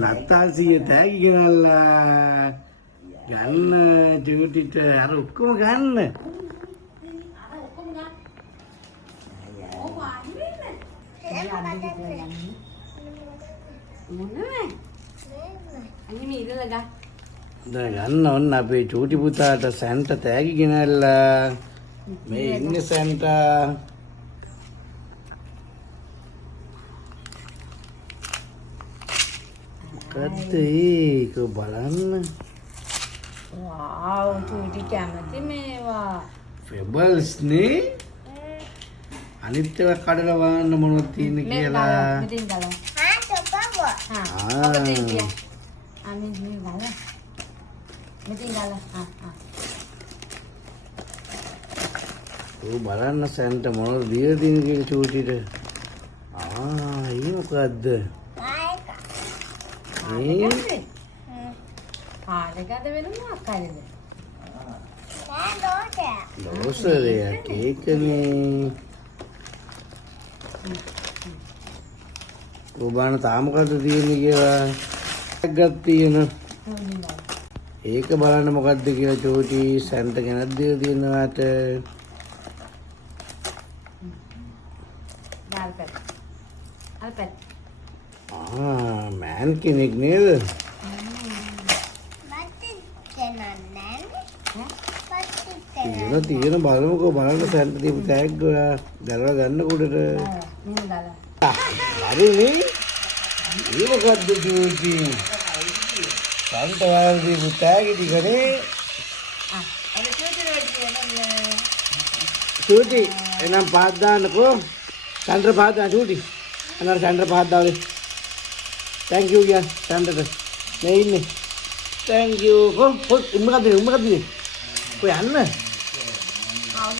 නත්තාසිය තෑගි ගෙනල්ලා ගන්න චූටිට අර ඔක්කොම ගන්න. දැන් ගන්න ඔන්න අපේ චූටි පුතාට සැන්ට තෑගි ගෙනල්ලා. මේ ඉන්නේ සැන්ටා. මොකද්ද ඒක බලන්න. वाव चूटी කැමති මේවා. ෆෙබල්ස් නේ. අනිත් ඒවා කඩලා බලන්න මොනවද තියෙන්නේ කියලා. මෙතෙන් ගලව. අනේ මේ ගල. මෙතෙන් ගල. ඔව් බලන්න සැන්ට මොනවද දීලා තියෙන්නේ කියලා චූටිට. ඊ මොකද්ද? ආලකද වෙන මොකක් හරිද? දෝසරයක් ඒකනේ. ඔබාන තාම මොකද්ද තියෙන්නේ කියලා එකක් තියෙන. ඒක බලන්න මොකද්ද කියලා චූටි සැන්ට ගෙනත් දීලා තියෙනවාට. ඩාල්පෙට්. අල්පෙට්. මෑන් කෙනෙක් නේද? තියෙන බලමුකෝ බලන්න සැන්ට දීපු තෑග්ග දරලා ගන්න කුඩට. හරිනේ. ඒ මොකද්ද චූටි? සැන්ට වල දීපු තෑග්ග ටිකනේ. චූටි එනම් පාත් දාන්නකෝ. සැන්ට පාත් දාන්න චූටි. අනර සැන්ට පාත් දාවලේ. Thank you ya, Sandra. Nah ini. Thank you. Kok, umat kadang. Kok aneh?